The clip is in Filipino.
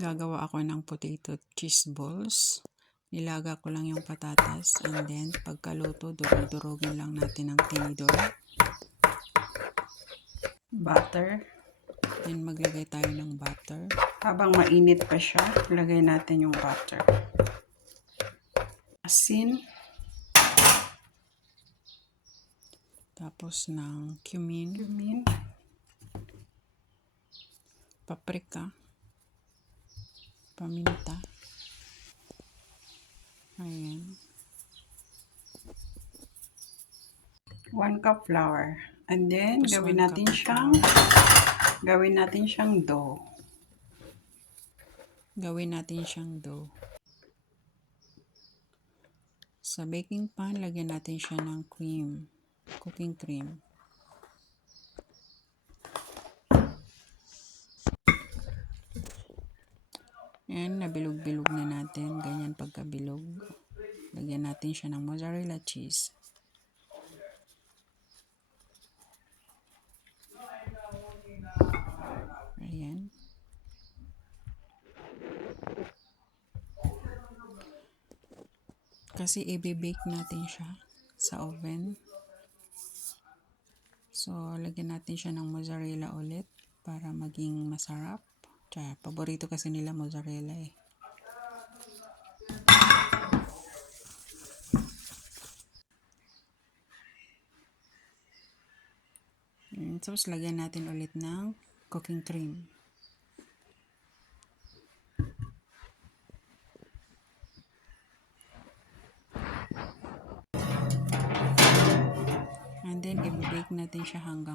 Gagawa ako ng potato cheese balls. Nilaga ko lang yung patatas and then pagkaluto, durug-durugin lang natin ng tinidor. Butter. Then maglagay tayo ng butter. Habang mainit pa siya, lagay natin yung butter. Asin. Tapos ng cumin. Paprika. Paminta. Ayan. 1 cup flour. And then, gawin natin siyang dough. Sa baking pan, lagyan natin siya ng cream. Cooking cream. Ayan, nabilog-bilog na natin. Ganyan pagkabilog. Lagyan natin siya ng mozzarella cheese. Ayan. Kasi i-bake natin siya sa oven. So, lagyan natin siya ng mozzarella ulit para maging masarap. Tsaka, paborito kasi nila mozzarella eh. Tapos, lagyan natin ulit ng cooking cream. And then, i-bake natin siya hanggang